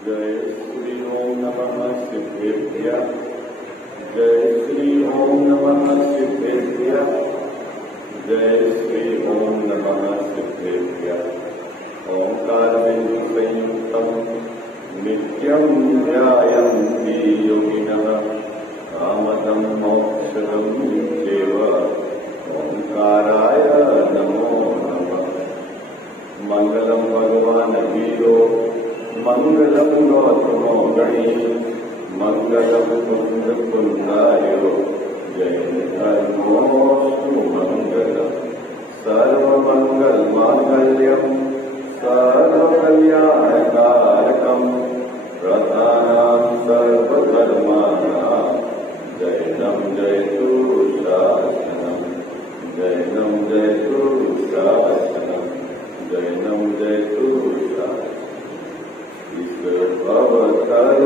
जय श्री ओम नमः सिद्धेभ्यः। जय श्री ओम नमः सिद्धेभ्यः। जय श्री ओम नमः सिद्धेभ्यः। ओंकार संयुक्तम नित्यं ध्यायन्ति योगिनः कामदं मोक्षदं चैव ओंकाराय नमो नमः। मंगलम भगवान वीरो मंगलम गौतमो गणी मंगलम कुंद कुंदायो जय धर्मोऽस्तु मंगलम्। सर्वमंगल मांगल्यम सर्वकल्याणकारकम् प्रधानं सर्वधर्माणां जयनं जयतु शासनम्। जयनं जयतु शासनम्। जयनं जयतु शासनम्। भवतरुकामूल्यहित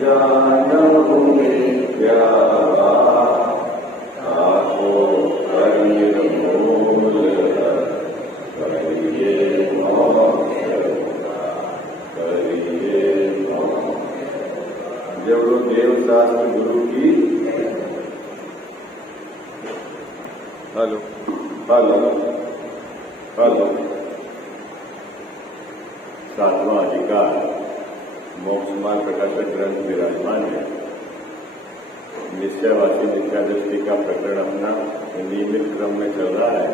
जानहु मिथ्यावा आको हरिर्मूल करिये मोक्ष करिये मोक्ष। जय बोलो देव शास्त्र गुरु की। Hello hello hello. सातवां अधिकार मोक्ष मार्ग प्रकाशक ग्रंथ विराजमान है। निश्चयवासी मिथ्यादृष्टि का प्रकरण अपना नियमित क्रम में चल रहा है।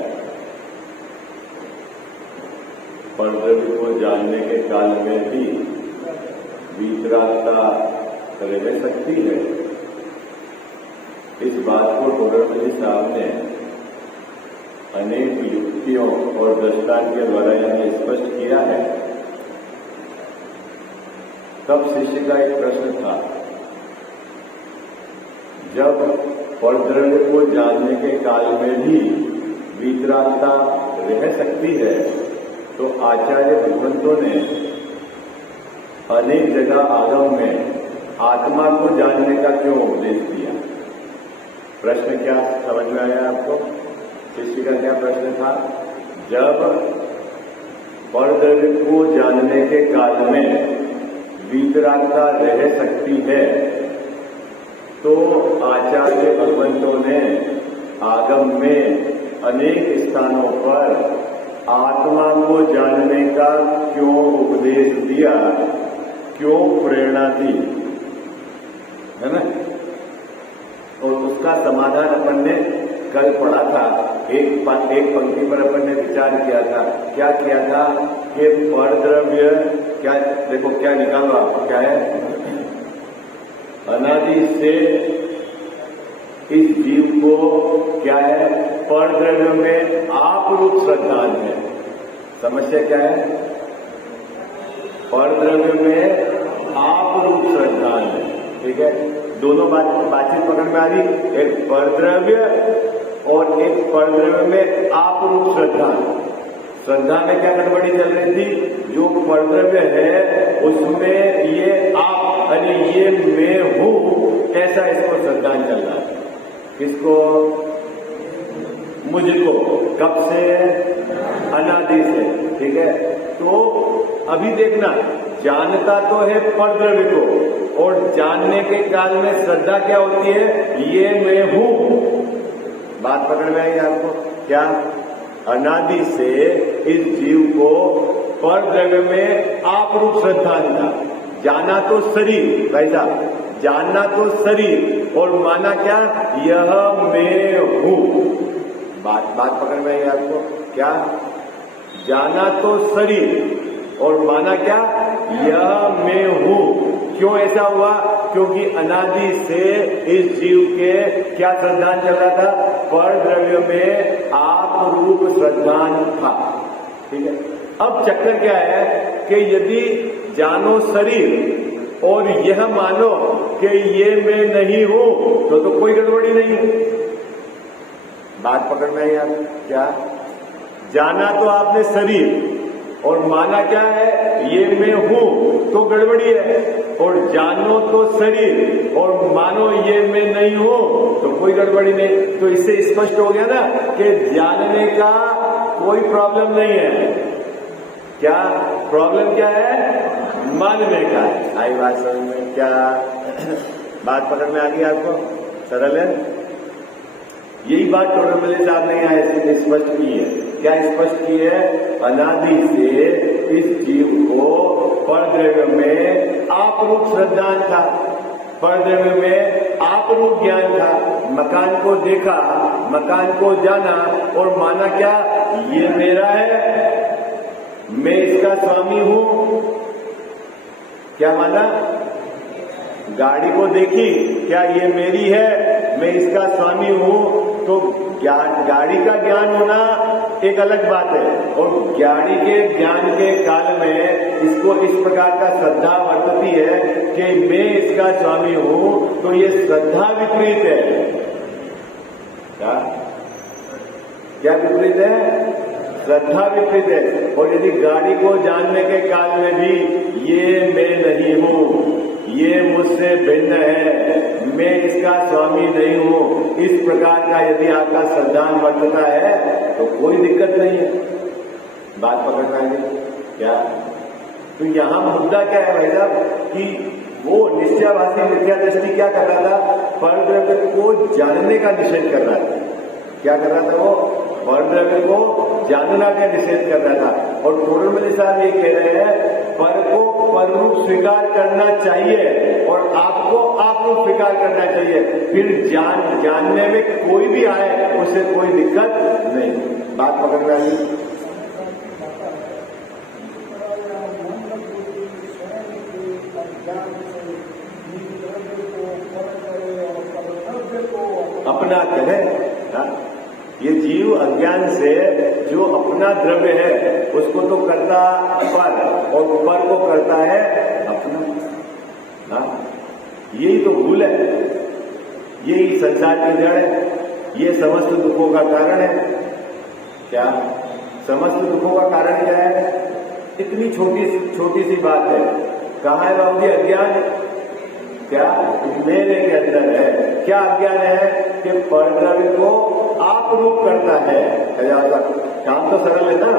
परद्रव्य को जानने के काल में भी वीतरागता रह सकती है। इस बात को टोडरमल साहब ने अनेक युक्तियों और दृष्टांत के द्वारा यहां स्पष्ट किया है। तब शिष्य का एक प्रश्न था, जब परद्रव्य को जानने के काल में भी वीतरागता रह सकती है तो आचार्य भगवंतों ने अनेक जगह आगम में आत्मा को जानने का क्यों उपदेश दिया? प्रश्न क्या समझ में आया आपको? शिष्य का क्या प्रश्न था? जब परद्रव्य को जानने के काल में वीतरागता रह सकती है तो आचार्य भगवंतों ने आगम में अनेक स्थानों पर आत्मा को जानने का क्यों उपदेश दिया, क्यों प्रेरणा दी, है ना? और उसका समाधान अपन ने कल पढ़ा था। एक पंक्ति पर अपन ने विचार किया था। क्या किया था कि परद्रव्य क्या, देखो क्या निकालो आप, क्या है? अनादि से इस जीव को क्या है? परद्रव्य में आप रूप श्रद्धान है। समस्या क्या है? परद्रव्य में आप रूप श्रद्धान है। ठीक है, दोनों बातचीत पकड़ में आ रही। एक परद्रव्य और एक परद्रव्य में आप रूप श्रद्धा। श्रद्धा में क्या गड़बड़ी चल रही थी? जो परद्रव्य है उसमें ये आप यानी ये मैं हूं, ऐसा इसको श्रद्धान चल रहा है। किसको? मुझको। कब से? अनादि से। ठीक है, तो अभी देखना, जानता तो है परद्रव्य को, और जानने के काल में श्रद्धा क्या होती है? ये मैं हूं। बात पकड़ में आई आपको? क्या? अनादि से इस जीव को परद्रव्य में आप रूप श्रद्धा था। जाना तो शरीर, भाई साहब, जानना तो शरीर, और माना क्या? यह मैं हूं। बात पकड़ में आई आपको? क्या? जाना तो शरीर और माना क्या? यह मैं हूं। क्यों ऐसा हुआ? क्योंकि अनादि से इस जीव के क्या श्रद्धान चल रहा था? परद्रव्य में आप रूप श्रद्धान था। ठीक है, अब चक्कर क्या है कि यदि जानो शरीर और यह मानो कि ये मैं नहीं हूं तो कोई गड़बड़ी नहीं है। बात पकड़ में आई आप? क्या? जाना तो आपने शरीर और माना क्या है? ये मैं हूं, तो गड़बड़ी है। और जानो तो शरीर और मानो ये मैं नहीं हूं तो कोई गड़बड़ी नहीं। तो इससे स्पष्ट हो गया ना कि जानने का कोई प्रॉब्लम नहीं है। क्या प्रॉब्लम क्या है? मानने का। आई बात समझ में? क्या बात पकड़ में आ गई आपको? सरल है। यही बात टोडरमल साहब ने यहाँ स्पष्ट की है। क्या स्पष्ट की है? अनादि से इस जीव को परद्रव्य में आपरूप श्रद्धान था, परद्रव्य में आपरूप ज्ञान था। मकान को देखा, मकान को जाना और माना क्या? ये मेरा है, मैं इसका स्वामी हूं। क्या माना? गाड़ी को देखी, क्या ये मेरी है, मैं इसका स्वामी हूं। तो गाड़ी का ज्ञान होना एक अलग बात है, और गाड़ी के ज्ञान के काल में इसको इस प्रकार का श्रद्धा वर्तती है कि मैं इसका स्वामी हूं, तो ये श्रद्धा विपरीत है। क्या विपरीत है? श्रद्धा विपरीत है। और यदि गाड़ी को जानने के काल में भी ये मैं नहीं हूं, ये मुझसे भिन्न है, मैं इसका स्वामी नहीं हूं, इस प्रकार का यदि आपका श्रद्धान वर्तता है तो कोई दिक्कत नहीं है। बात पकड़ना है क्या? तो यहां मुद्दा क्या है भाई साहब कि वो निश्चयाभासी मिथ्या दृष्टि क्या कर रहा था? परद्रव्य को जानने का निषेध कर रहा था। क्या कर रहा था वो? परद्रव्य को जानना का निषेध कर रहा था। और टोडरमल साहब ये कह रहे हैं पर को पररूप स्वीकार करना चाहिए और आपको आपरूप स्वीकार करना चाहिए, फिर जानने में कोई भी आए उससे कोई दिक्कत नहीं। बात पकड़ रहा है? अपना करे। ये जीव अज्ञान से जो अपना द्रव्य है उसको तो करता पर, और पर को करता है अपना। यही तो भूल है, यही संसार की जड़ है, ये समस्त दुखों का कारण है। क्या समस्त दुखों का कारण क्या है? इतनी छोटी सी बात है। कहाँ है बाबूजी अज्ञान? क्या मेरे के अंदर है। क्या अज्ञान है? कि परद्रव्य को आप रूप करता है। काम तो सरल है ना।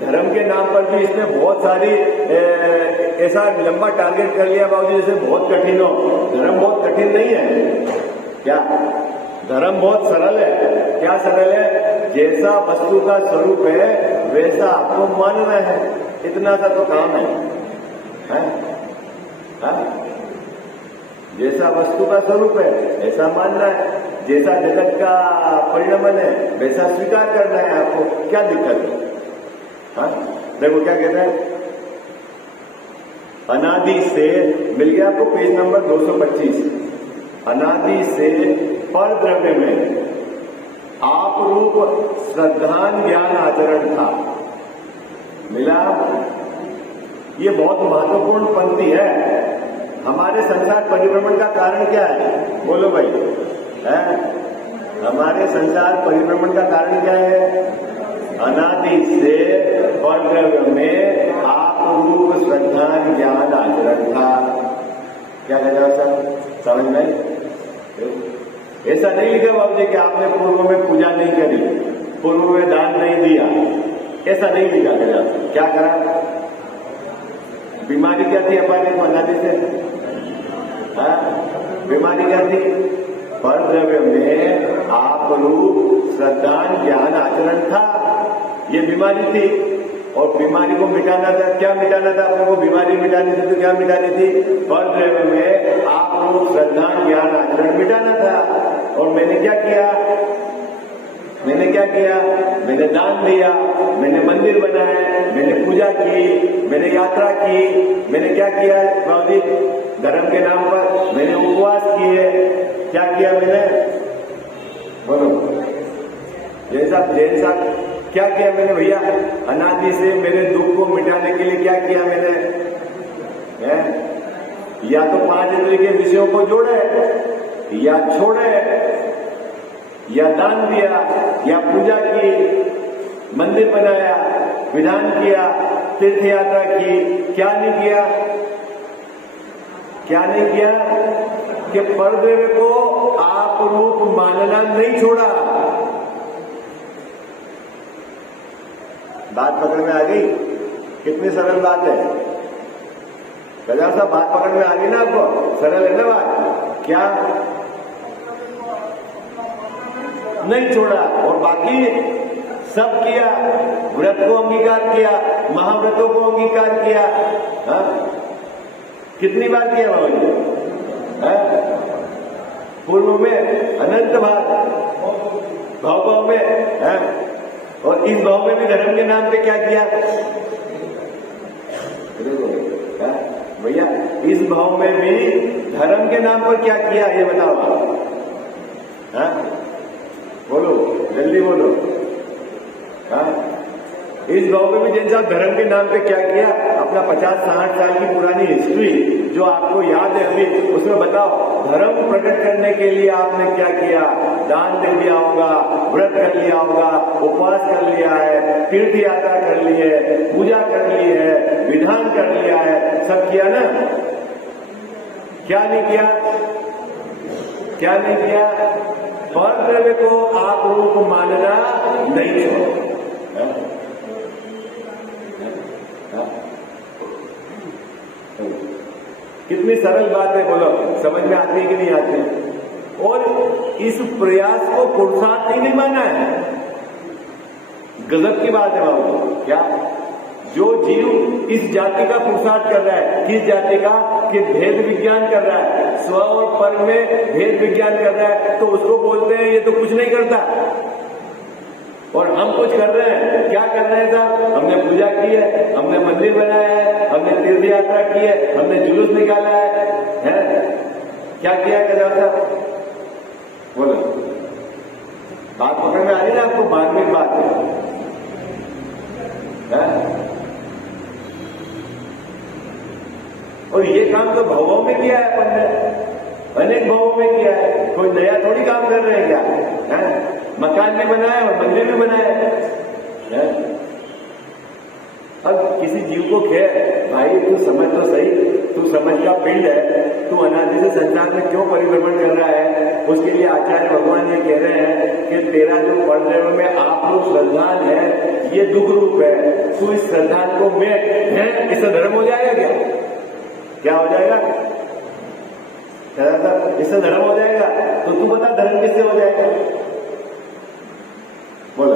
धर्म के नाम पर भी इसने बहुत सारी ऐसा लंबा टारगेट कर लिया बाबूजी जैसे बहुत कठिन हो। धर्म बहुत कठिन नहीं है। क्या धर्म बहुत सरल है? क्या सरल है? जैसा वस्तु का स्वरूप है वैसा आपको मानना है, इतना सा तो काम है? जैसा वस्तु का स्वरूप है ऐसा मानना है, जैसा जगत का परिणमन है वैसा स्वीकार करना है। आपको क्या दिक्कत है? देखो क्या कहते हैं, अनादि से मिल गया आपको पेज नंबर 225। अनादि से परद्रव्य में आप रूप श्रद्धान ज्ञान आचरण था। मिला? ये बहुत महत्वपूर्ण पंक्ति है। हमारे संसार परिभ्रमण का कारण क्या है? बोलो भाई, है? हमारे संसार परिभ्रमण का कारण क्या है? अनादि से परद्रव्य में आप रूप श्रद्धान ज्ञान आचरण था। क्या कहना सर? समझ में? ऐसा नहीं लिखा बाबूजी कि आपने पूर्व में पूजा नहीं करी, पूर्व में दान नहीं दिया, ऐसा नहीं लिखा गया। क्या करा? बीमारी क्या थी हमारे को अनादि से? बीमारी क्या थी? परद्रव्य में आप रूप श्रद्धान ज्ञान आचरण था, ये बीमारी थी। और बीमारी को मिटाना था। क्या मिटाना था? आपको बीमारी मिटानी थी तो क्या मिटानी थी? परद्रव्य में आप रूप श्रद्धान ज्ञान आचरण मिटाना था। और मैंने क्या किया? मैंने दान दिया, मैंने मंदिर बनाए, मैंने पूजा की, मैंने यात्रा की, मैंने क्या किया बाबूजी? धर्म के नाम पर मैंने उपवास किए। क्या किया मैंने? बोलो जैसा क्या किया मैंने भैया? अनादि से मेरे दुख को मिटाने के लिए क्या किया मैंने? या तो 5 इंद्रिय के विषयों को जोड़े, या छोड़े, या दान दिया, या पूजा की, मंदिर बनाया, विधान किया, तीर्थ यात्रा की। क्या नहीं किया? क्या नहीं किया? कि परद्रव्य को आप रूप मानना नहीं छोड़ा। बात पकड़ में आ गई? कितनी सरल बात है गजा साहब, बात पकड़ में आ गई ना आपको? सरल है ना बात? क्या नहीं छोड़ा और बाकी सब किया, व्रत को अंगीकार किया, महाव्रतों को अंगीकार किया। हा? कितनी बार किया बाबा जी? पूर्व में अनंत बार, भाव में है? और इस भाव में भी धर्म के नाम पे क्या किया भैया? इस भाव में भी धर्म के नाम पर क्या किया ये बताओ आप। बोलो जल्दी बोलो। इस भाव में भी जैन साहब धर्म के नाम पे क्या किया? अपना 50-60 साल की पुरानी हिस्ट्री जो आपको याद है अभी, उसमें बताओ धर्म प्रकट करने के लिए आपने क्या किया? दान दे दिया होगा, व्रत कर लिया होगा, उपवास कर लिया है, तीर्थ यात्रा कर ली है, पूजा कर ली है, विधान कर लिया है, सब किया ना? क्या नहीं किया? क्या नहीं किया? परद्रव्य को आप रूप मानना नहीं छोड़ो। कितनी सरल बात है, बोलो समझ में आती है कि नहीं आती? और इस प्रयास को पुरुषार्थ नहीं माना है। गजब की बात है बाबू। क्या जो जीव इस जाति का पुरुषार्थ कर रहा है, किस जाति का? कि भेद विज्ञान कर रहा है, स्व और पर में भेद विज्ञान कर रहा है, तो उसको बोलते हैं ये तो कुछ नहीं करता। और हम कुछ कर रहे हैं। क्या कर रहे हैं साहब? हमने पूजा की है, हमने मंदिर बनाया है, हमने तीर्थ यात्रा की है, हमने जुलूस निकाला है? क्या किया है साहब? बोलो, बात पकड़ में आ रही ना आपको? मार्मिक बात है। और ये काम तो भवों में किया है अपन ने, अनेक भवों में किया है। कोई नया थोड़ी काम कर रहे हैं क्या? है? मकान में बनाया और मंदिर में बनाया है। अब किसी जीव को कहे भाई तू समझ तो सही, तू समझ का पिंड है, तू अनादि से संसार में क्यों परिभ्रमण कर रहा है? उसके लिए आचार्य भगवान ये कह रहे हैं कि तेरा जो परद्रव्य में आप लोग श्रद्धान है, ये दुख रूप है। तू इस श्रद्धान को मैं है, इससे धर्म हो जाएगा क्या? क्या हो जाएगा? इससे धर्म हो जाएगा? तो तू बता धर्म किससे हो जाएगा? बोलो।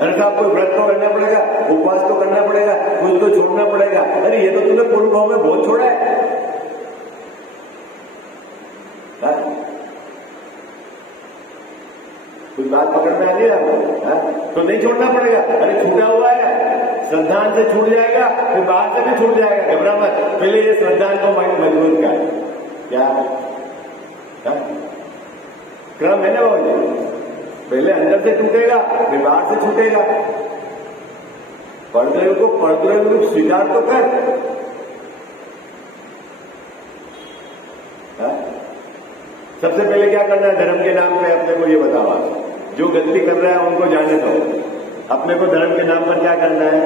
हर साहब कोई व्रत तो करना पड़ेगा, उपवास तो करना पड़ेगा, कुछ तो छोड़ना पड़ेगा। अरे ये तो तूने पूर्व भाव में बहुत छोड़ा है। कुछ बात पकड़ में आ रही है आपको? तो नहीं छोड़ना पड़ेगा। अरे छूटा हुआ है, श्रद्धान से छूट जाएगा, फिर बाहर से भी छूट जाएगा। घबरा मत, पहले ये श्रद्धान को मजबूत कर। क्या क्रम है ना बाबू? पहले अंदर से टूटेगा, फिर बाहर से छूटेगा। परद्रव्य को परद्रव्य रूप स्वीकार तो कर। सबसे पहले क्या करना है धर्म के नाम पे? अपने को ये बताओ आप। जो गलती कर रहा है उनको जाने दो। अपने को धर्म के नाम पर क्या करना है?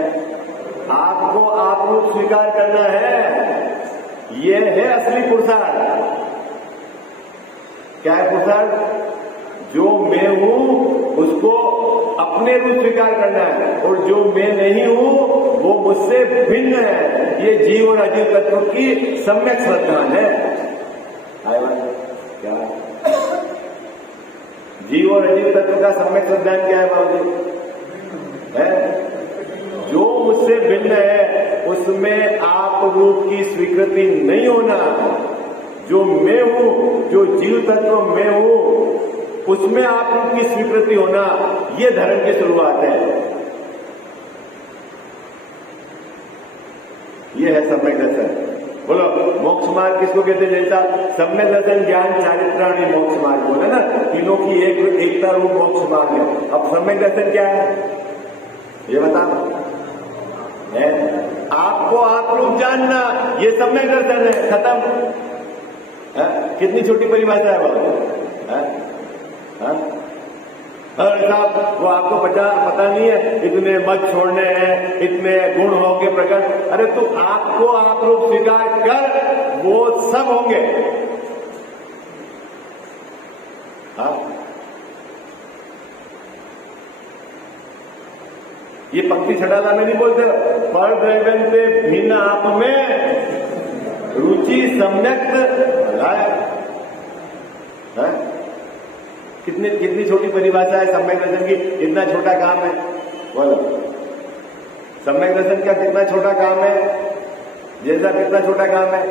आपको आप रूप स्वीकार करना है। ये है असली पुरुषार्थ। क्या है पुरुषार्थ? जो मैं हूं उसको अपने रूप स्वीकार करना है, और जो मैं नहीं हूं वो मुझसे भिन्न है। ये जीव और अजीव तत्व की सम्यक श्रद्धा है। क्या जीव और अजीव तत्व का सम्यक श्रद्धा क्या है बाबू? है जो मुझसे भिन्न है उसमें आप रूप की स्वीकृति नहीं होना। जो मैं हूं, जो जीव तत्व मैं हूं, उसमें आप रूप की स्वीकृति होना, ये धर्म की शुरुआत है। ये है सम्यक दर्शन। बोलो मोक्ष मार्ग किसको कहते हैं? जैसा सम्यक दर्शन, ज्ञान, चारित्राणी, मोक्ष मार्ग बोला ना, तीनों की एकता रूप मोक्ष मार्ग है। अब सम्यक दर्शन क्या है ये बताओ? आपको आप रूप जानना, ये सम्यक दर्शन है। खत्म। कितनी छोटी परिभाषा है बाबू? अरे साहब वो आपको पता नहीं है इतने मत छोड़ने हैं, इतने गुण होंगे प्रकट। अरे तू आपको आप रूप स्वीकार कर, वो सब होंगे। ये पंक्ति छटाला में नहीं बोलते, पर द्रव्यंते भिन्न आप में रुचि सम्यक है। कितनी छोटी परिभाषा है सम्यक दर्शन की, कितना छोटा काम है बोलो। सम्यक दर्शन का कितना छोटा काम है, जैसा कितना छोटा काम है।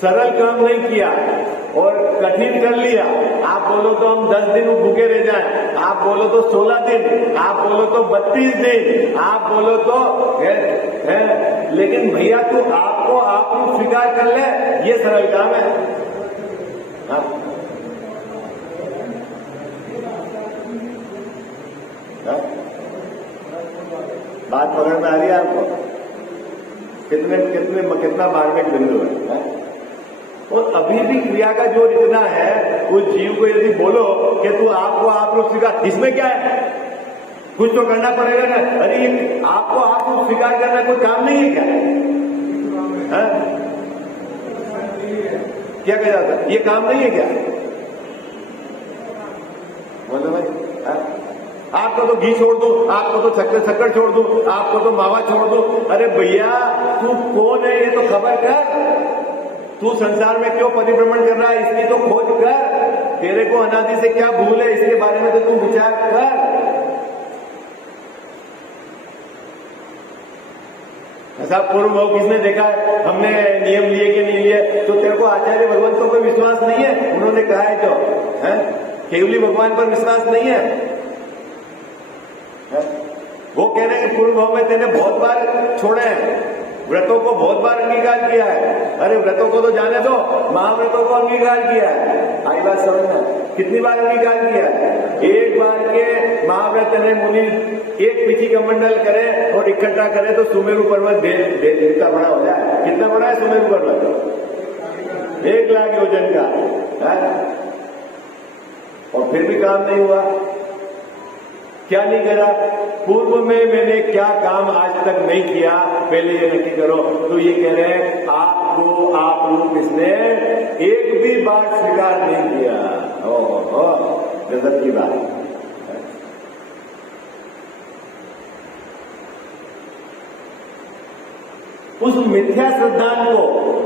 सरल काम नहीं किया और कठिन कर लिया। आप बोलो तो हम 10 दिन भूखे रह जाएं, आप बोलो तो 16 दिन, आप बोलो तो 32 दिन, आप बोलो तो है, लेकिन भैया तू आपको आप स्वीकार कर ले, ये सरल काम है। हाँ? हाँ? बात पकड़ में आ रही है आपको? कितना मार्मिक बिंदु है। और अभी भी क्रिया का जो इतना है, उस जीव को यदि बोलो कि तू आपको आप लोग स्वीकार, इसमें क्या है, कुछ तो करना पड़ेगा ना। अरे आपको आप लोग स्वीकार करना कोई काम नहीं है क्या? है? क्या कहा जाता है, ये काम नहीं है क्या? बोलो भाई, आपको तो घी छोड़ दूं, आपको तो शक्कर छोड़ दूं, आपको तो मावा छोड़ दूं। अरे भैया तू कौन है ये तो खबर कर, तू संसार में क्यों परिभ्रमण कर रहा है इसकी तो खोज कर, तेरे को अनादि से क्या भूल है इसके बारे में तो तू विचार कर। ऐसा पूर्व भाव किसने देखा है, हमने नियम लिए कि नहीं लिए? तो तेरे को आचार्य भगवान पर कोई विश्वास नहीं है, उन्होंने कहा है जो है, केवली भगवान पर विश्वास नहीं है। वो कह रहे हैं पूर्व भाव में तेने बहुत बार छोड़े हैं, व्रतों को बहुत बार अंगीकार किया है। अरे व्रतों को तो जाने दो, महाव्रतों को अंगीकार किया है। आई बात समझना, कितनी बार अंगीकार किया है? एक बार के महाव्रत ने मुनि एक पीछी कमंडल करे और इकट्ठा करे तो सुमेरु पर्वत इतना बड़ा हो जाए। कितना बड़ा है सुमेरु पर्वत? 1 लाख योजन का है? और फिर भी काम नहीं हुआ। क्या नहीं करा? पूर्व में मैंने क्या काम आज तक नहीं किया, पहले ये नक्की करो। तो ये कह रहे हैं आपको आप लोग इसने एक भी बार स्वीकार नहीं किया। ओहो, गजब की बात। उस मिथ्या सिद्धांत को,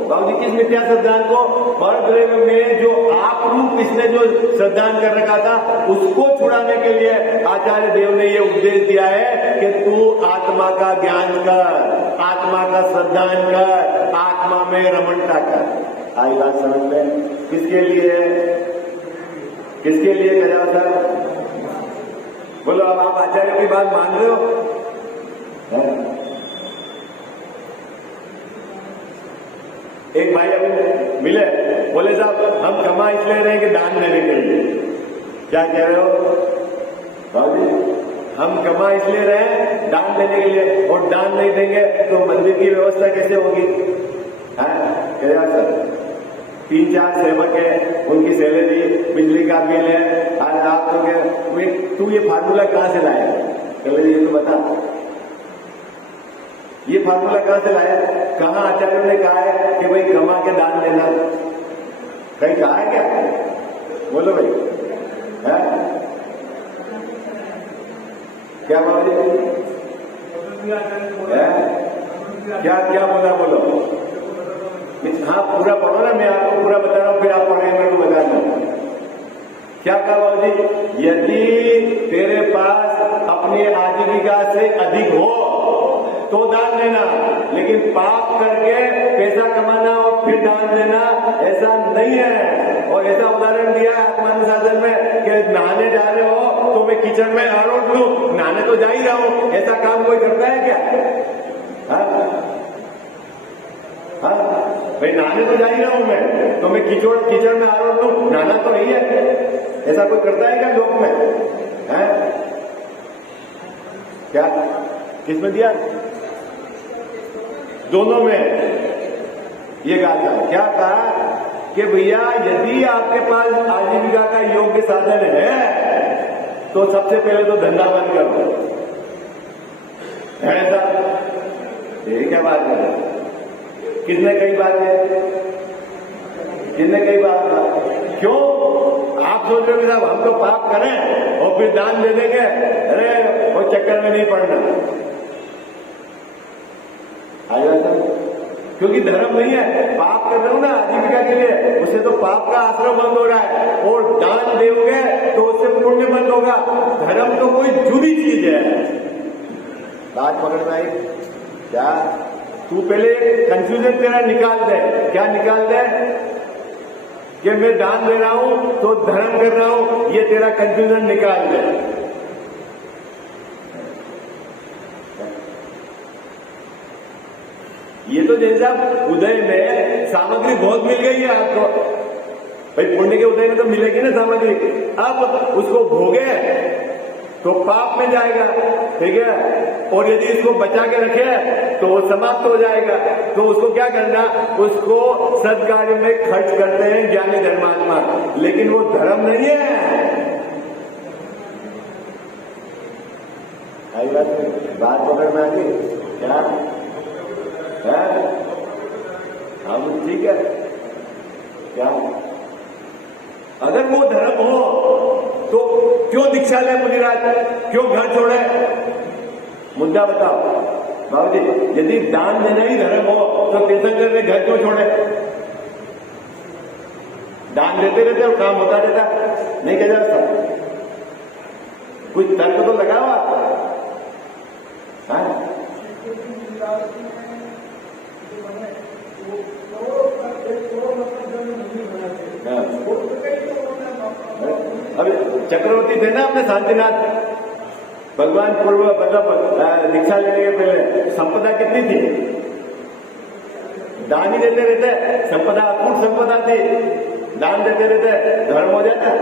बाबूजी किस मिथ्या सिद्धांत को? पर द्रव्य में जो आप रूप इसने जो सिद्धांत कर रखा था उसको छुड़ाने के लिए आचार्य देव ने ये उपदेश दिया है कि तू आत्मा का ज्ञान कर, आत्मा का सिद्धांत कर, आत्मा में रमणता कर। आई बात समझ में? किसके लिए कहा जाता है? बोलो अब आप आचार्य की बात मान रहे हो? एक भाई अभी मिले, बोले साहब हम क्षमा इसलिए रहे हैं कि दान देने के लिए। क्या कह रहे हो भाभी? हम क्षमा इसलिए रहे दान देने के लिए, और दान नहीं देंगे तो मंदिर की व्यवस्था कैसे होगी? क्या सर, 3-4 सेवक है, उनकी सैलरी, बिजली का बिल है, आज आप तो तू ये फार्मूला कहां से लाया? चलो ये तो बता, ये फार्मूला कहां से लाया? कहां आचार्यों ने कहा है कि भाई कमा के दान देना? कहीं कहा है क्या? बोलो भाई, है? क्या बाबू? क्या क्या बोला? बोलो। हाँ पूरा पढ़ो ना, मैं आपको पूरा बता रहा हूं, फिर आप पढ़ेंगे मेरे को बता दो। क्या कहा बाबू जी? यदि तेरे पास अपनी आजीविका से अधिक हो तो दान देना, लेकिन पाप करके पैसा कमाना और फिर दान देना ऐसा नहीं है। और ऐसा उदाहरण दिया है आत्मानुशासन में कि नहाने जा रहे हो तो मैं किचन में आरोप लूं, नहाने तो जा ही रहा हूं, ऐसा काम कोई करता है क्या? हाँ भाई नहाने तो जा ही रहा हूं मैं, तो मैं किचन में आरोप लूं, नहाना तो नहीं है। ऐसा कोई करता है क्या लोक में? है क्या? किसमें दिया? दोनों में ये कहा। क्या कहा कि भैया यदि आपके पास आजीविका का योग्य साधन है तो सबसे पहले तो धंधा बंद करो। ऐसा ये क्या बात है? किसने कही बात है? किसने कही बात? क्यों आप सोच रहे हो साहब हम तो पाप करें और फिर दान दे देंगे? अरे वो चक्कर में नहीं पड़ना। आया था, क्योंकि धर्म नहीं है, पाप कर रहे हो ना आजीविका के लिए, उससे तो पाप का आश्रम बंद हो रहा है, और दान दोगे तो उससे पुण्य बंद होगा। धर्म तो कोई जुड़ी चीज है। बात पकड़ में आई क्या? तू पहले कंफ्यूजन तेरा निकाल दे। क्या निकाल दे? कि मैं दान दे रहा हूं तो धर्म कर रहा हूं, ये तेरा कंफ्यूजन निकाल दे। ये तो जैसा उदय में सामग्री बहुत मिल गई है आपको, भाई पुण्य के उदय में तो मिलेगी ना सामग्री, अब उसको भोगे तो पाप में जाएगा, ठीक है, और यदि इसको बचा के रखे तो वो समाप्त हो जाएगा। तो उसको क्या करना, उसको सत्कार्य में खर्च करते हैं ज्ञानी धर्मात्मा, लेकिन वो धर्म नहीं है। आई बात पकड़ में आ गई क्या है? हम ठीक है क्या? अगर वो धर्म हो तो क्यों दीक्षा ले मुनिराज, क्यों घर छोड़े? मुद्दा बताओ बाबू जी। यदि दान देना ही धर्म हो तो तीर्थंकर ने घर क्यों छोड़े? दान देते रहते और काम होता रहता, नहीं कह जाता? कुछ तर्क तो लगाओ आप। अभी चक्रवर्ती थे ना अपने शांतिनाथ, भगवान पूर्व मतलब दीक्षा लेने के पहले संपदा कितनी थी? दान ही देते रहते, संपदा अपूर्ण संपदा थी, दान देते रहते, धर्म हो जाता है?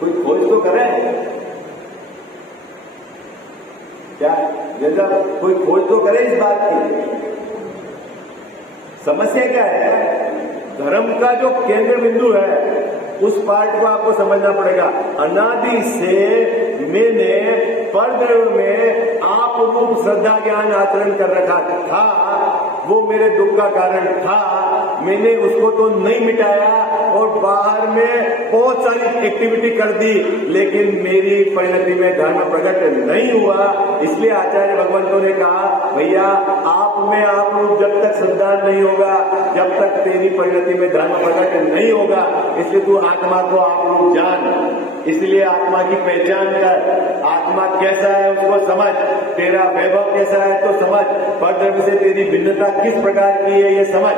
कोई खोज तो करे क्या? जैसा कोई खोज तो करे इस बात की। समस्या क्या है? धर्म का जो केंद्र बिंदु है उस पार्ट को आपको समझना पड़ेगा। अनादि से मैंने परदेव में आप रूप श्रद्धा ज्ञान आचरण कर रखा था, वो मेरे दुख का कारण था, मैंने उसको तो नहीं मिटाया और बाहर में बहुत सारी एक्टिविटी कर दी, लेकिन मेरी परिणति में धर्म प्रकट नहीं हुआ। इसलिए आचार्य भगवंतों ने कहा, भैया आप में आप रूप जब तक श्रद्धा नहीं होगा, जब तक तेरी परिणति में धर्म प्रकट नहीं होगा, इसलिए तू आत्मा को आप रूप जान। इसलिए आत्मा की पहचान कर, आत्मा कैसा है उसको समझ, तेरा वैभव कैसा है तो समझ, परद्रव्य से तेरी भिन्नता किस प्रकार की है ये समझ,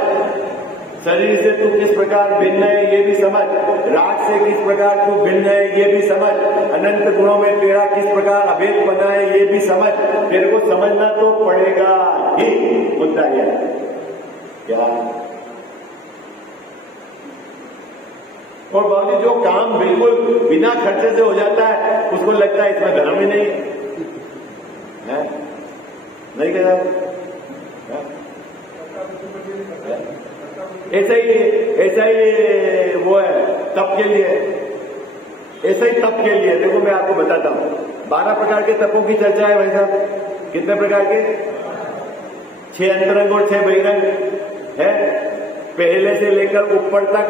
शरीर से तू किस प्रकार भिन्न है ये भी समझ, राग से किस प्रकार तू भिन्न है ये भी समझ, अनंत गुणों में तेरा किस प्रकार अभेद बना है ये भी समझ। तेरे को समझना तो पड़ेगा ही। मुद्दा यह है क्या? और बाकी जो काम बिल्कुल बिना खर्चे से हो जाता है उसको लगता है इसमें धर्म ही नहीं है, नहीं कहता? ऐसा ही वो है तप के लिए, ऐसा ही तप के लिए। देखो मैं आपको बताता हूं, 12 प्रकार के तपों की चर्चा है भाई साहब। कितने प्रकार के? 6 अंतरंग और 6 बहिरंग है। पहले से लेकर ऊपर तक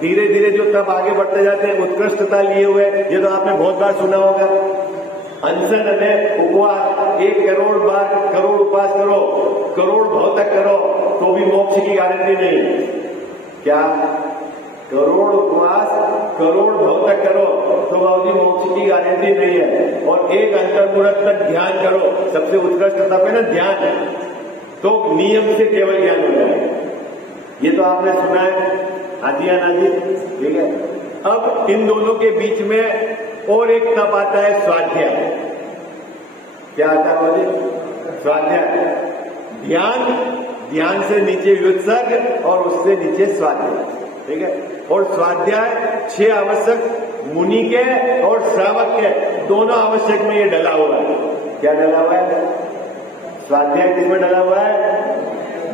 धीरे धीरे जो तप आगे बढ़ते जाते हैं, उत्कृष्टता लिए हुए, ये तो आपने बहुत बार सुना होगा। अनशन है, उपवास, 1 करोड़ बार करोड़ उपवास करो, करोड़ भाव तक करो तो भी मोक्ष की गारंटी नहीं। क्या? करोड़ उपवास करोड़ भाव तक करो तो बाबूजी मोक्ष की गारंटी नहीं है। और 1 अंतर्मुहूर्त तक ध्यान करो, सबसे उत्कृष्ट तप है ना ध्यान, तो नियम से केवल ज्ञान हो जाए। ये तो आपने सुना है, आदिया नादी, ठीक है। अब इन दोनों के बीच में और एक तप आता है स्वाध्याय। क्या आता है बोलिए? स्वाध्याय। ध्यान से नीचे व्युत्सर्ग और उससे नीचे स्वाध्याय, ठीक है। और स्वाध्याय 6 आवश्यक मुनि के और श्रावक के दोनों आवश्यक में ये डला हुआ है। क्या डला हुआ है? स्वाध्याय किसमें डला हुआ है?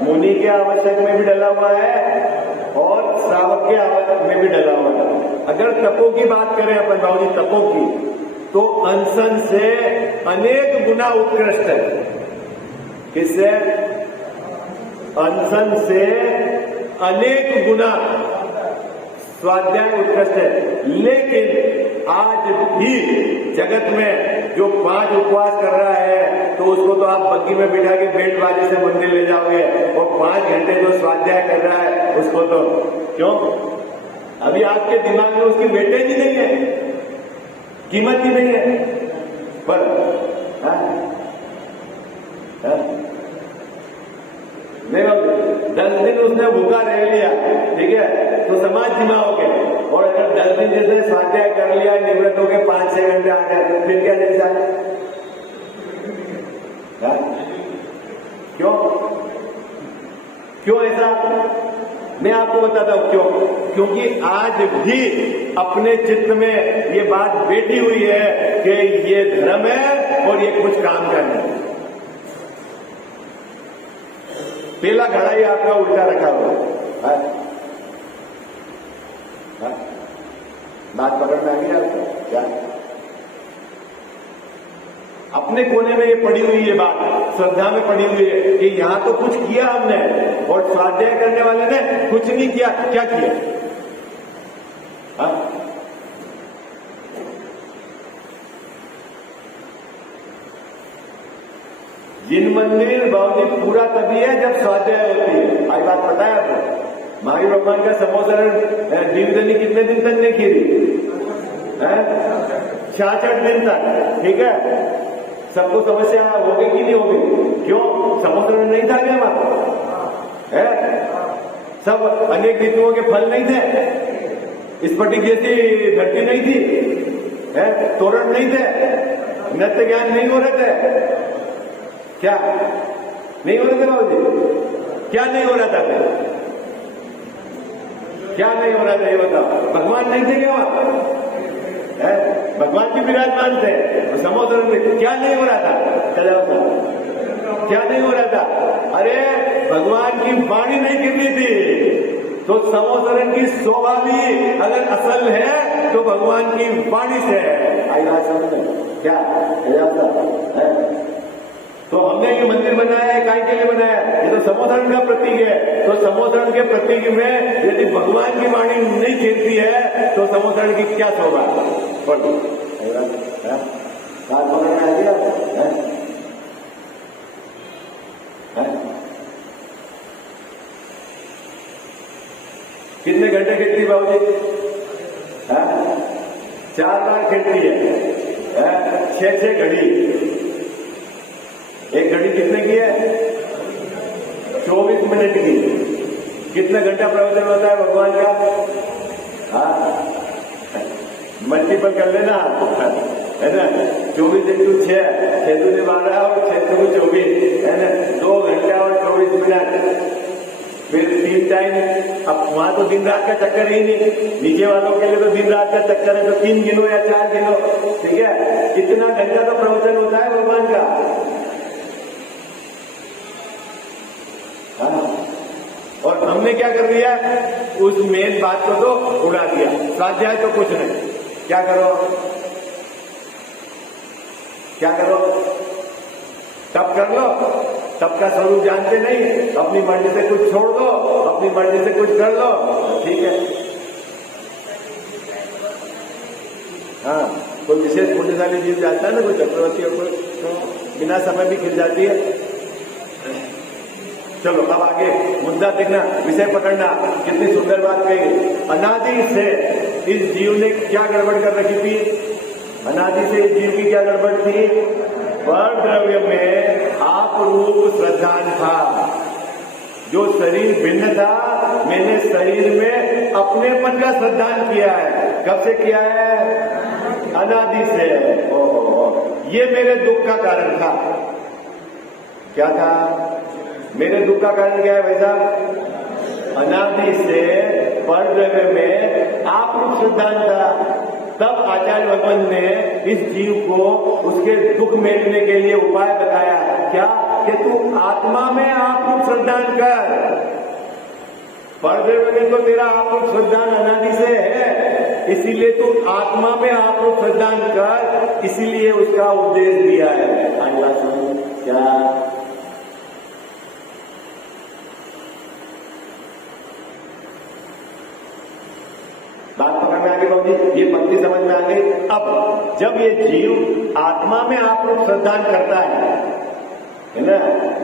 मुनि के आवश्यक में भी डला हुआ है और श्रावक के आवश्यक में भी डला हुआ है। अगर तपों की बात करें अपन बाबूजी, तपों की, तो अनशन से अनेक गुना उत्कृष्ट है। किससे? अनशन से अनेक गुना स्वाध्याय उत्कृष्ट है। लेकिन आज भी जगत में जो 5 उपवास कर रहा है तो उसको तो आप बग्गी में बिठा के बेल्ट बाजी से मंदिर ले जाओगे, और 5 घंटे जो स्वाध्याय कर रहा है उसको तो क्यों? अभी आपके दिमाग में उसकी वेटेज ही नहीं है, कीमत ही नहीं है। पर नहीं, 10 दिन उसने भूखा रह लिया, ठीक है, तो समाज जिमा हो गया। और अगर 10 दिन जैसे स्वाध्याय कर लिया, निवृत्त हो गए, 5-6 घंटे आ गए, फिर क्या जैसा? क्यों ऐसा? मैं आपको बताता हूं क्यों। क्योंकि आज भी अपने चित्त में ये बात बैठी हुई है कि ये धर्म है और ये कुछ काम करना है। पहला घड़ा ही आपका उल्टा रखा हुआ है। बात पकड़ में आ गई आपको क्या? अपने कोने में ये पड़ी हुई है बात, श्रद्धा में पड़ी हुई है कि यहां तो कुछ किया हमने, और स्वाध्याय करने वाले ने कुछ नहीं किया। क्या किया? जिन मंदिर बाउंड्री पूरा तभी है जब स्वाध्याय होती है। आई बात पता है आपको? महावीर भगवान का समोसरण दीनदनी कितने दिन तक नहीं खीरी? 66 दिन तक, ठीक है। सबको समस्या होगी कि नहीं होगी? क्यों? समोसरण नहीं था क्या वहां? सब अनेक ऋतुओं के फल नहीं थे? स्फटिक जैसी धरती नहीं थी? तोरण नहीं थे? नृत्य ज्ञान नहीं हो रहे थे? क्या नहीं हो रहे थे बाबूजी? क्या नहीं हो रहा था? क्या नहीं हो रहा था ये बताओ? भगवान नहीं थे क्या वहां? भगवान की विराजमान थे। समोसरण में क्या नहीं हो रहा था? चला था क्या नहीं हो रहा था? अरे भगवान की वाणी नहीं गिर रही थी, तो समोसरण की शोभा भी अगर असल है तो भगवान की वाणी से है। आई बात समझ में? क्या है? तो हमने ये मंदिर बनाया है, काय के लिए बनाया है? ये तो समोसरण का प्रतीक है। तो समोसरण के प्रतीक में यदि भगवान की वाणी नहीं खेलती है तो समोसरण की क्या शोभा? कितने घंटे खेलती बाबूजी? 4 बार खेलती है, 6 घड़ी। एक घड़ी कितने की है? 24 मिनट की। कितने घंटा प्रवचन होता है भगवान का? मल्टीपल कर लेना, है ना? 24 इंटू 6, 6 दूनी 12 और 6 दूनी 24, है ना? 2 घंटा और 24 मिनट। फिर 3 टाइम। अब वहां तो दिन रात का चक्कर ही नहीं, नीचे वालों के लिए तो दिन रात का चक्कर है, तो 3 गिनो या 4 गिनो, ठीक है। कितना घंटा तो प्रवचन होता है भगवान का? और हमने क्या कर दिया? उस मेन बात को तो उड़ा दिया। स्वाध्याय तो कुछ नहीं। क्या करो? क्या करो? तब कर लो, तब का स्वरूप जानते नहीं, अपनी मर्जी से कुछ छोड़ दो, अपनी मर्जी से कुछ कर लो, ठीक है। हाँ, कोई विशेष पुण्यशाली जीव जाता है ना, कोई चक्रवर्ती और कोई तो बिना समय भी खिल जाती है। चलो अब आगे मुद्दा देखना, विषय पकड़ना। कितनी सुंदर बात कही। अनादि से इस जीव ने क्या गड़बड़ कर रखी थी? अनादि से इस जीव की क्या गड़बड़ थी? पर द्रव्य में आप रूप श्रद्धान था। जो शरीर भिन्न था, मैंने शरीर में अपनेपन का श्रद्धान किया है। कब से किया है? अनादि से। ये मेरे दुख का कारण था। क्या था मेरे दुख का कारण? क्या है भाई साहब? अनादि से परद्रव्य में आप रूप श्रद्धान था। तब आचार्य भगवान ने इस जीव को उसके दुख मेटने के लिए उपाय बताया। क्या? कि तू आत्मा में आप रूप श्रद्धान कर। परद्रव्य में तो तेरा आप रूप श्रद्धान अनादि से है, इसीलिए तू आत्मा में आप रूप श्रद्धान कर, इसीलिए उसका उपदेश दिया है। क्या? बात पकड़ में आगे बाबू जी, ये पंक्ति समझ में आ गई। अब जब ये जीव आत्मा में आप लोग श्रद्धा करता है ना,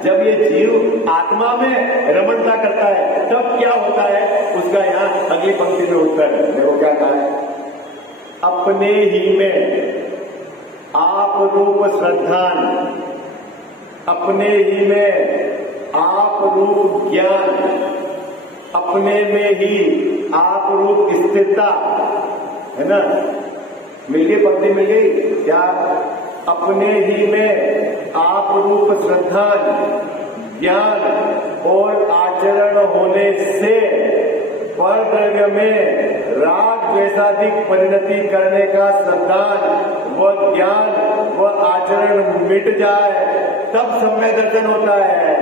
जब ये जीव आत्मा में रमणता करता है तब क्या होता है, उसका यहाँ अगली पंक्ति में उत्तर है। देखो क्या कहा है, अपने ही में आप रूप श्रद्धान, अपने ही में आप रूप ज्ञान, अपने में ही आप रूप स्थिरता, है ना, मिल गई पंक्ति, मिल गई क्या, अपने ही में आप रूप श्रद्धा ज्ञान और आचरण होने से पर द्रव्य में राग द्वेषाधिक परिणति करने का श्रद्धान व ज्ञान व आचरण मिट जाए तब सम्यक दर्शन होता है।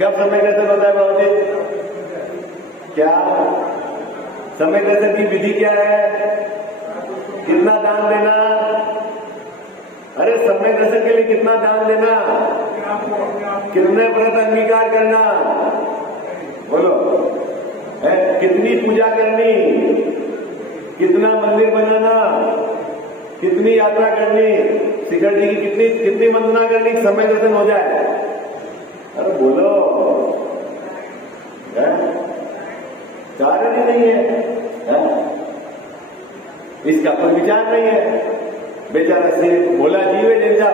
कब सम्यक दर्शन होता है बाबू जी? क्या सम्यक दर्शन की विधि क्या है? कितना दान देना? अरे सम्यक दर्शन के लिए कितना दान देना, कितने व्रत अंगीकार करना, बोलो है, कितनी पूजा करनी, कितना मंदिर बनाना, कितनी यात्रा करनी, शिखर जी की कितनी वंदना करनी, समय दर्शन हो जाए। अरे बोलो, कारण ही नहीं है, इसका कोई विचार नहीं है। बेचारा सिर्फ बोला जीव है जैसा,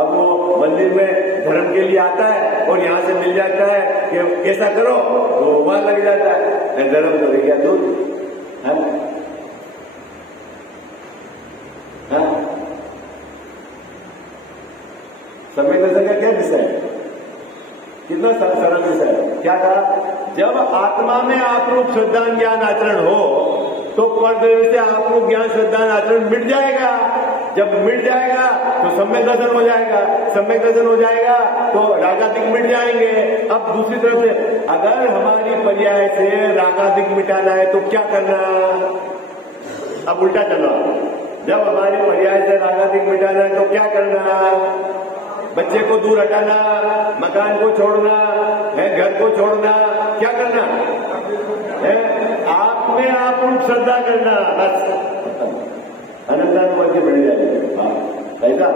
अब वो मंदिर में धर्म के लिए आता है और यहां से मिल जाता है कि ऐसा करो तो वहां लग जाता है, धर्म तो रह गया दूर। समय दर्शन का क्या विषय है? कितना सरल विषय है। क्या कहा, जब आत्मा में आप रूप श्रद्धा ज्ञान आचरण हो तो परद्रव्य से आप रूप ज्ञान श्रद्धा आचरण मिट जाएगा। जब मिट जाएगा तो सम्यक दर्शन हो जाएगा, सम्यक दर्शन हो जाएगा तो रागादिक मिट जाएंगे। अब दूसरी तरफ से अगर हमारी पर्याय से रागादिक मिटाना है तो क्या करना, अब उल्टा चलो, जब हमारी पर्याय से रागादिक मिटाना है तो क्या करना, बच्चे को दूर हटाना, मकान को छोड़ना है, घर को छोड़ना, क्या करना है, आप में आप रूप श्रद्धा करना, बस अनंतान बोल के बढ़ जाएगा। ऐसा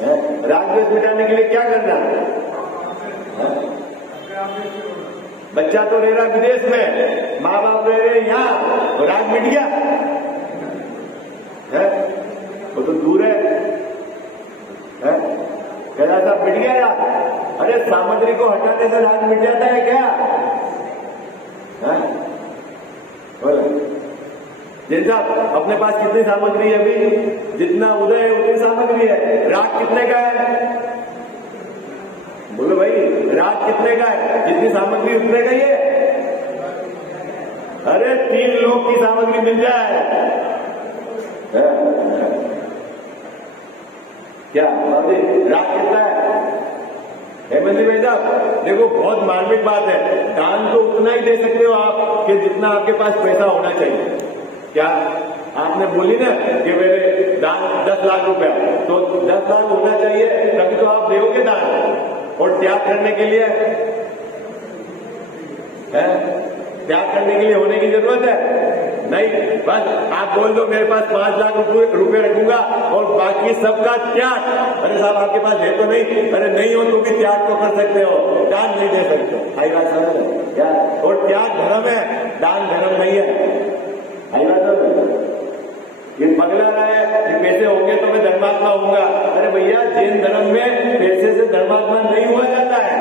है, राग द्वेष मिटाने के लिए क्या करना है? बच्चा तो रह रहा विदेश में, माँ बाप रह रहे यहाँ, तो राग मिट गया है, वो तो दूर है कैसा मिट गया यार। अरे सामग्री को हटाने से राग मिट जाता है क्या? बोलो जिन साहब, अपने पास कितनी सामग्री है अभी? जितना उदय है उतनी सामग्री है। राग कितने का है? बोलो भाई, राग कितने का है? जितनी सामग्री उतने का ही है। अरे 3 लोग की सामग्री मिल जाए क्या राग कितना है? हेमंत भाई साहब देखो, बहुत मार्मिक बात है, दान तो उतना ही दे सकते हो आप कि जितना आपके पास पैसा होना चाहिए। क्या आपने बोली ना कि मेरे दान 10 लाख रुपया, तो 10 लाख होना चाहिए तभी तो आप दोगे दान। और त्याग करने के लिए है, त्याग करने के लिए होने की जरूरत है नहीं, बस आप बोल दो मेरे पास 5 लाख रुपए रखूंगा और बाकी सबका त्याग। अरे साहब आपके पास है तो नहीं, अरे नहीं हो तो भी त्याग तो कर सकते हो, दान नहीं दे सकते। आई बात समझ क्या? और त्याग धर्म है, दान धर्म नहीं है। आई बात ये पगला रहा है कि पैसे होंगे तो मैं धर्मात्मा होऊंगा। अरे भैया, जैन धर्म में पैसे से धर्मात्मा नहीं हुआ जाता है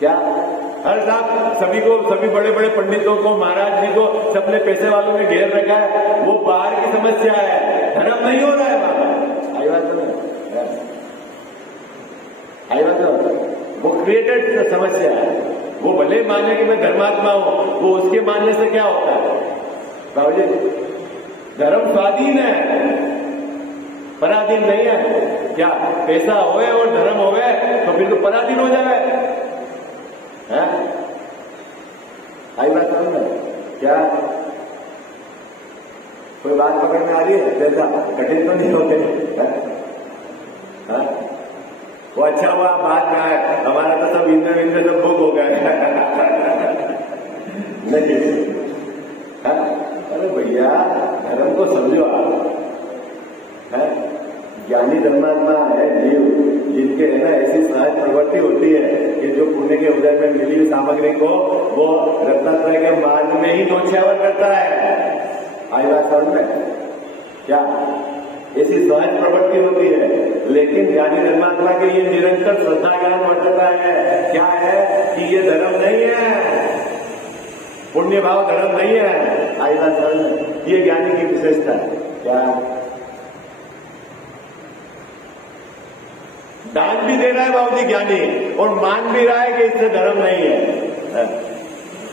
क्या? अरे साहब सभी बड़े बड़े पंडितों को, महाराज जी को सबने पैसे वालों ने घेर रखा है, वो बाहर की समस्या है, धर्म नहीं हो रहा है वहां। आई बात आई बात वो क्रिएटेड समस्या है। वो भले माने कि मैं धर्मात्मा हूं, वो उसके मानने से क्या होता है बाबू जी? धर्म स्वाधीन है, पराधीन नहीं है। क्या पैसा होए और धर्म होए तो फिर तो पराधीन हो जाए है? आई बात समझ में क्या? कोई बात पकड़ में आ रही है? जैसा कठिन तो नहीं होते वो अच्छा हुआ बात में आए, हमारा तो सब इंद्र सब बुक हो गए। नहीं अरे भैया धर्म को समझो आप है। ज्ञानी धर्मात्मा है जीव, जिनके है ना ऐसी सहज प्रवृत्ति होती है कि जो पुण्य के उदय में मिली हुई सामग्री को वो रत्नात्रय के मार्ग में ही नोछावर करता है। आई बात समझ में? क्या ऐसी सहज प्रवृत्ति होती है, लेकिन ज्ञानी धर्मात्मा के लिए निरंतर श्रद्धा ज्ञान वर्तता है। क्या है कि ये धर्म नहीं है, पुण्य भाव धर्म नहीं है। आई बात समझ में? ये ज्ञानी की विशेषता है। क्या दान भी दे रहा है बाबूजी ज्ञानी, और मान भी रहा है कि इससे धर्म नहीं है,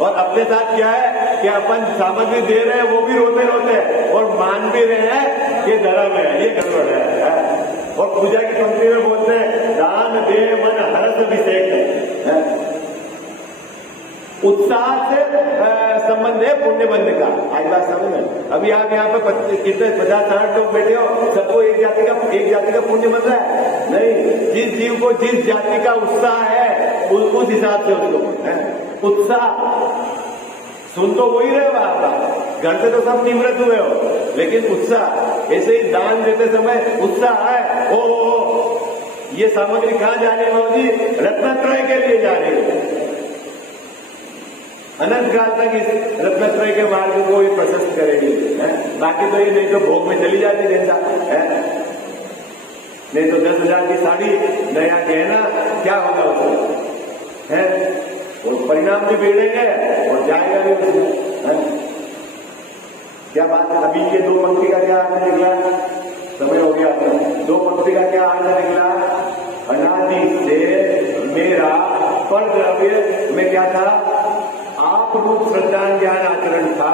और अपने साथ क्या है कि अपन सामग्री दे रहे हैं वो भी रोते रोते, और मान भी रहे हैं कि धर्म है। ये गड़बड़ है। और पूजा की पंक्ति में बोलते हैं दान दे मन हर्ष अभिषेक है। उत्साह से संबंध है पुण्य बंध का। आज बात समझ में? अभी आप यहाँ पे कितने 50-60 लोग बैठे हो, सबको एक जाति का पुण्य बन रहा है? नहीं। जिस जीव को जिस जाति का उत्साह है उस हिसाब से उसको उत्साह सुन तो वही रहे हो आप, घर से तो सब निमृत हुए हो, लेकिन उत्साह ऐसे ही दान देते समय उत्साह है। ओ ये सामग्री कहाँ जा रही है जी? रत्नत्रय के लिए जा रही है। अनंत काल तक इस रत्नत्रय के मार्ग को ही प्रशस्त करेगी है? बाकी तो ये नहीं तो भोग में चली जाती जनता है। नहीं तो 10,000 की साड़ी, नया गहना, क्या होगा उसको है? और परिणाम भी बिगड़ेंगे और जाएगा भी उसमें। क्या बात है? अभी ये 2 पंक्ति का क्या अर्थ निकला? समय हो गया। 2 पंक्ति का क्या अर्थ निकला? अनादि से मेरा पर द्रव्य में क्या था? आप रूप श्रद्धान ज्ञान आचरण था,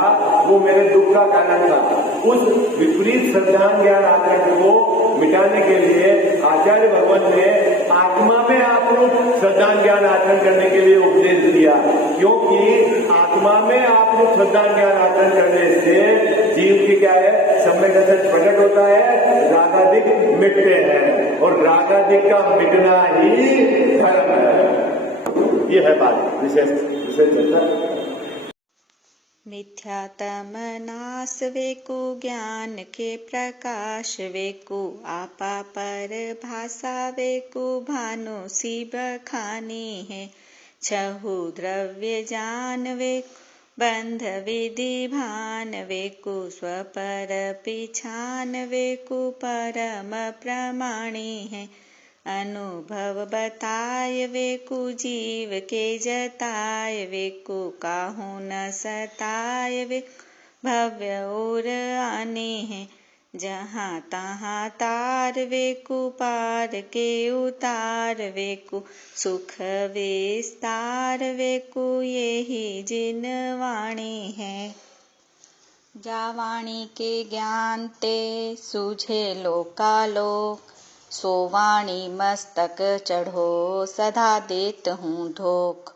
वो मेरे दुख का कारण था। उस विपरीत श्रद्धान ज्ञान आचरण को मिटाने के लिए आचार्य भगवान ने आत्मा में आप रूप श्रद्धान ज्ञान आचरण करने के लिए उपदेश दिया, क्योंकि आत्मा में आप रूप श्रद्धान ज्ञान आचरण करने से जीव की क्या है? सम्यक दर्शन प्रकट होता है, रागादिक मिटते हैं, और रागादिक का मिटना ही धर्म है। ये है बात विशेष चर्चा। मिथ्यातम नाश वेकु ज्ञान के प्रकाश वेकु आपा पर भाषा वेकु भानु सी बखानी है। छहु द्रव्य जान वेकु बंध विधि भान वेकु स्वपर पिछान वेकु परम प्रमाणी है। अनुभव बताय वेकु जीव के जताय वेकु काहू न सताय वेकु भव्य और आने है। जहाँ तहाँ तार वेकु पार के उतार वेकु सुख विस्तार वेकु यही जिन वाणी है। जा वाणी के ज्ञान ते सूझे लोकालोक, सो वाणी मस्तक चढ़ो सदा देत हूँ धोख।